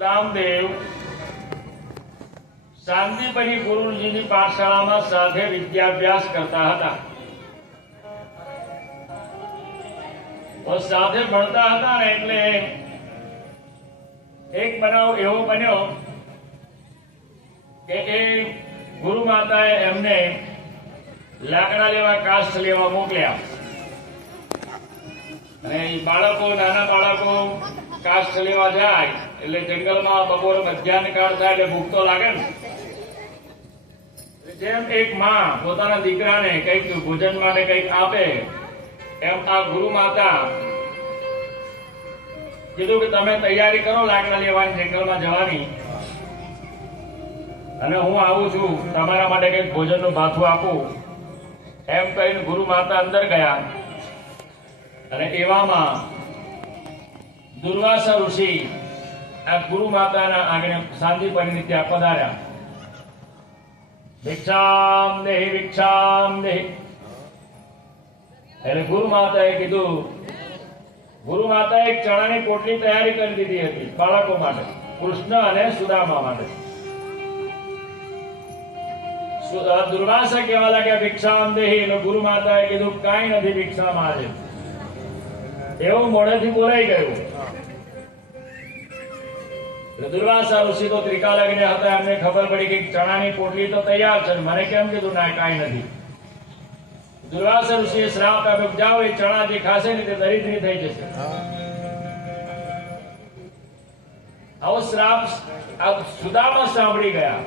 રામદેવ શાંતિપરી ગુરુજીની પાઠશાળામાં સાથે વિદ્યાભ્યાસ કરતા હતા. સાથે ભણતા હતા ને એટલે એક બનાવ એવો બન્યો કે એ ગુરુ માતાએ એમને લાકડા લેવા કાસ્ટ લેવા મોકલ્યા. અને બાળકો, નાના બાળકો કાસ્ટ લેવા જાય. એટલે જંગલમાં બપોર મધ્યાહન કાળ થાય એટલે ભૂખ તો લાગે ને. જેમ એક માં પોતાના દીકરાને કંઈક ભોજન માટે કંઈક આપે, એમ આ ગુરુ માતા કીધું કે તમે તૈયારી કરો લાકડા લેવાની, જંગલમાં જવાની. અને હું આવું છું, તમારા માટે કંઈક ભોજનનું ભાથું આપું. એમ કહીને ગુરુ માતા અંદર ગયા. અને એવામાં દુર્વાસા ઋષિ આ ગુરુ માતાના આંગણે શાંતિ પરીને ત્યાં પધાર્યા. ભિક્ષામ દેહી ભિક્ષામ દેહી. એટલે ગુરુ માતાએ કીધું, ગુરુ માતાએ એક ચણાની પોટલી તૈયારી કરી દીધી હતી બાળકો માટે, કૃષ્ણ અને સુદામા માટે. દુર્વાસા કહેવા લાગ્યા, ભિક્ષામ દેહી. એટલે ગુરુ માતાએ કીધું, કાંઈ નથી ભિક્ષામાં આજે. એવું મોઢેથી બોલાઈ ગયું. આ સુદામા સાંભળી ગયા.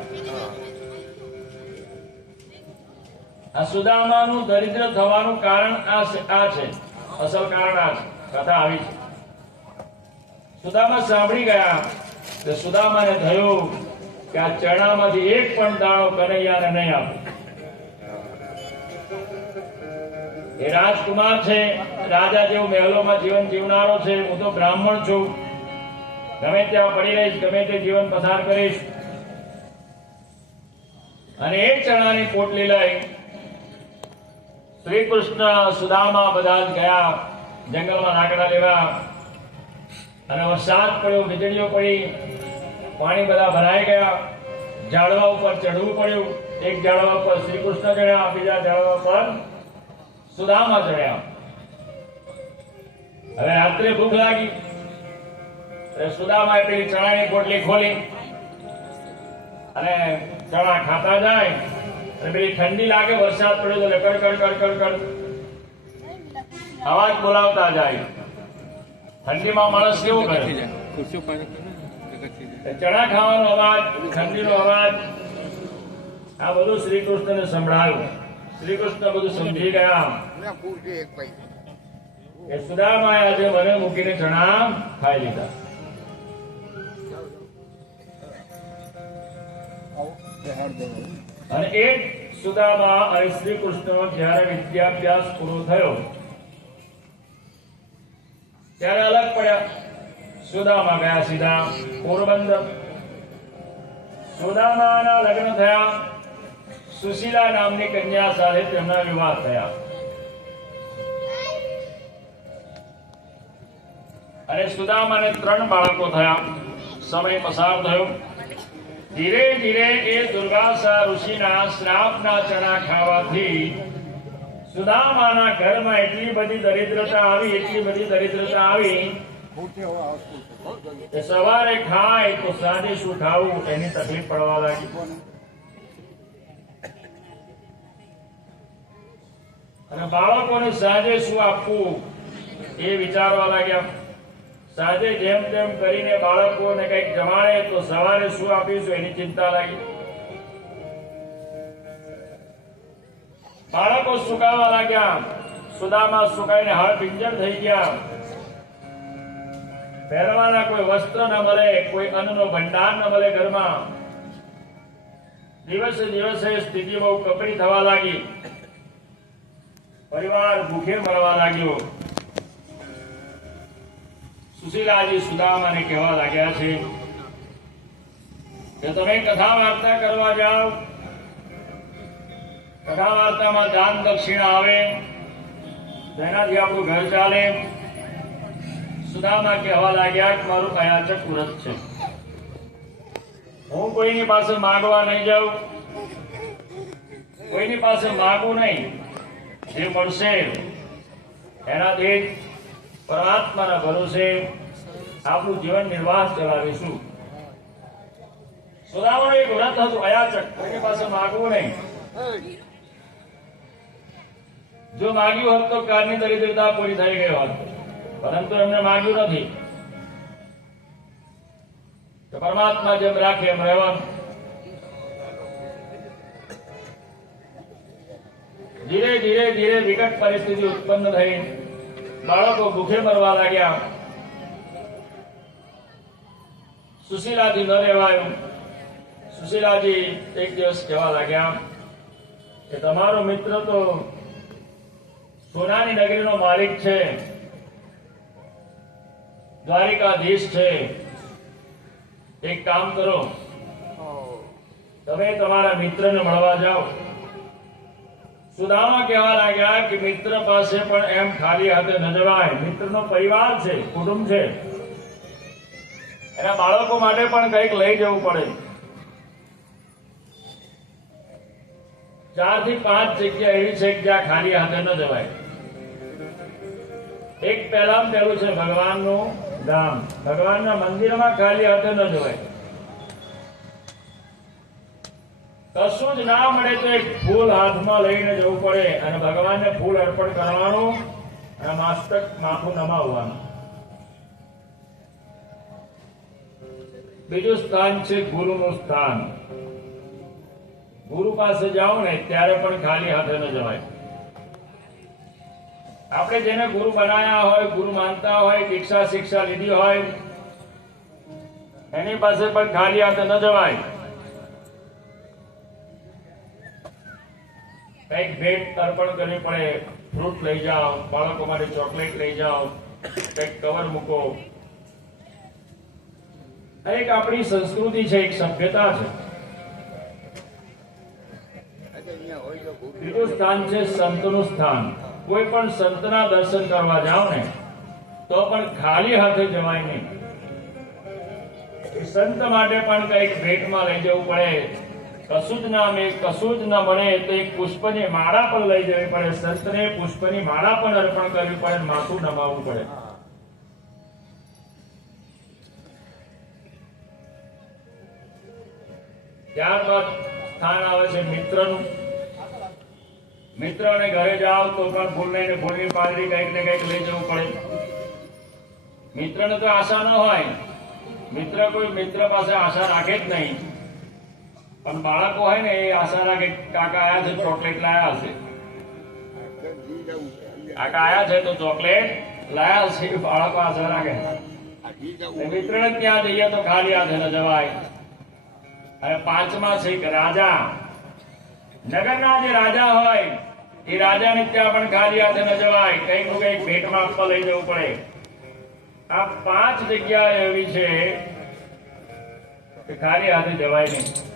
આ સુદામાનું દરિદ્ર થવાનું કારણ આ છે. અસલ કારણ આ છે. કથા આવી છે. સુદામા સાંભળી ગયા. કે સુદામાને થયું કે આ ચણામાંથી એક પણ દાણો કનૈયાને નહીં આપે. એ રાજકુમાર છે, રાજા જેવું મહેલોમાં જીવન જીવનારો છે, હું તો બ્રાહ્મણ છું. ગમે ત્યાં પડી રહીશ, ગમે તે જીવન પસાર કરીશ. અને એક ચણાની પોટલી લઈ શ્રી કૃષ્ણ સુદામા બધા જ ગયા, જંગલમાં લાકડા લેવા. અને વરસાદ પડ્યો, વીજળીઓ પડી. પાણી બધા ભરાઈ ગયા. ઝાડવા ઉપર ચડવું પડ્યું. એક ઝાડવા ઉપર શ્રી કૃષ્ણ ચડ્યા, બીજા ઝાડવા પર સુદામા ચડ્યા. હવે રાત્રે ભૂખ લાગી. સુદામાએ પેલી ચણાની પોટલી ખોલી. અને ચણા ખાતા જાય. અને પેલી ઠંડી લાગે, વરસાદ પડ્યો તો લકડ, કડ કડ કડ કડ. અવાજ બોલાવતા જાય. ઠંડીમાં માણસ કેવું કરે? ચણા ખાવાનો અવાજ, ઠંડીનો અવાજ. આ બધું શ્રી કૃષ્ણને સંભળાયું. શ્રી બધું સમજી ગયા. સુદામાએ આજે મને મૂકીને ચણા ખાઈ લીધા. અને એ સુદામા અને શ્રી કૃષ્ણ જ્યારે વિદ્યાભ્યાસ પૂરો થયો, ત્યારે અલગ પડ્યા. સુદામા ગયા સીધા પોરબંદર. સુદામાના લગ્ન થયા. સુશીલા નામની કન્યા સાથે તેમના વિવાહ થયા. અને સુદામાને ત્રણ બાળકો થયા. સમય પસાર થયો. ધીરે ધીરે એ દુર્ગાસા ઋષિના શ્રાપના ચણા ખાવાથી સુદામાના ઘરમાં એટલી બધી દરિદ્રતા આવી, એટલી બધી દરિદ્રતા આવી સવારે ખાય તો સાંજે શું ખાવું એની તકલીફ પડવા લાગી. અને બાળકોને સાંજે શું આપવું એ વિચારવા લાગ્યા. સાંજે જેમ તેમ કરીને બાળકોને કંઈક જમાડે તો સવારે શું આપીશું એની ચિંતા લાગી. બાળકો સુકાવા લાગ્યા. સુદામાં સુકાઈને હાડ પિંજર થઈ ગયા. પહેરવાના કોઈ વસ્ત્ર ન મળે, કોઈ અન્નનો ભંડાર ન મળે ઘરમાં. દિવસે દિવસે સ્થિતિ બહુ કપરી થવા લાગી. પરિવાર ભૂખે મરવા લાગ્યો. સુશીલાજી સુદામાને કહેવા લાગ્યા છે કે તમે કથા વાર્તા કરવા જાઓ કથા વાર્તામાં દાન દક્ષિણા આવે, તેનાથી આપણું ઘર ચાલે. સુદામા કહેવા લાગ્યા કે મારું અયાચક વ્રત છે. હું કોઈની પાસે માંગવા નહીં જાઉં. કોઈની પાસે માગું નહીં. જે મળશે એનાથી જ પરમાત્માના ભરોસે આપણું જીવન નિર્વાહ ચલાવીશું. સુદામાનું એક વ્રત હતું, અયાચક. કોઈની પાસે માગવું નહીં. જો માગ્યું હોત તો કારની દરિદ્રતા પૂરી થઈ ગઈ હોત. પરંતુ એમને માગ્યું નથી. પરમાત્મા જેમ રાખે એમ રહેવાનું. ધીરે ધીરે ધીરે વિકટ પરિસ્થિતિ ઉત્પન્ન થઈ. બાળકો ભૂખે મરવા લાગ્યા. સુશીલાજી ન રહેવાયું. સુશીલાજી એક દિવસ કહેવા લાગ્યા કે તમારો મિત્ર તો સોનાની નગરીનો માલિક છે. દ્વારિકાધીશ છે. એક કામ કરો. તમે તમારા મિત્રને મળવા જાઓ. સુદામા કહેવા લાગ્યા કે મિત્ર પાસે પણ એમ ખાલી હાથે ન જવાય. મિત્રનો પરિવાર છે કુટુંબ છે. એના બાળકો માટે પણ કંઈક લઈ જવું પડે. ચારથી પાંચ જગ્યા એવી છે જ્યાં ખાલી હાથે ન જવાય. એક પહેલા પહેલું છે ભગવાનનું. ધામ. ભગવાનના મંદિરમાં ખાલી હાથે ન જવાય કશું જ ના મળે તો એક ફૂલ હાથમાં લઈને જવું પડે અને ભગવાનને ફૂલ અર્પણ કરવાનું અને માસ્તક માથું નમાવવાનું. બીજું સ્થાન છે ગુરુનું સ્થાન. ગુરુ પાસે જાઓ ને, ત્યારે પણ ખાલી હાથે ન જવાય. આપણે જેને ગુરુ બનાયા હોય, ગુરુ માનતા હોય, દીક્ષા શિક્ષા લીધી હોય, એની પાસે પણ ખાલી હાથે ન જવાય. કંઈક ભેટ તર્પણ કરવી પડે. ફ્રૂટ લઈ જાઓ, બાળકો માટે ચોકલેટ લઈ જાઓ, કંઈક કવર મૂકો. એક આપણી સંસ્કૃતિ છે, એક સભ્યતા છે. બીજું સ્થાન છે સંતનું સ્થાન. કોઈ પણ સંતના દર્શન કરવા જાઓ ને, તો પણ ખાલી હાથે જવાય નહીં. સંત માટે પણ કંઈક ભેટમાં લઈ જવું પડે. કશું જ ના મળે કશું જ ન મળે તો એક પુષ્પની માળા પણ લઈ જવી પડે. સંતને પુષ્પની માળા પણ અર્પણ કરવી પડે, માથું નમાવવું પડે. ત્યારબાદ સ્થાન આવે છે મિત્રનું. મિત્રને ઘરે જાઓ તો પણ ફૂલ લઈને ફૂલની પાંદડી કંઈક ને કંઈક લઈ જવું પડે. મિત્રને તો આશા ન હોય. મિત્ર કોઈ મિત્ર પાસે આશા રાખે જ નહીં. પણ બાળકો હોય ને, એ આશા રાખે કાકા આયા છે, ચોકલેટ લાયા હશે. કાકા આયા છે તો ચોકલેટ લાયા હશે બાળકો આશા રાખે. મિત્ર ત્યાં જઈએ તો ખાલી હાથે ન જવાય. અને પાંચમા છે રાજા. નગરના જે રાજા હોય, એ રાજાને ત્યાં પણ ખાલી હાથે ન જવાય. કંઈકનું કંઈક ભેટમાં આપવા લઈ જવું પડે. આ પાંચ જગ્યા એવી છે કે ખાલી હાથે જવાય નહીં.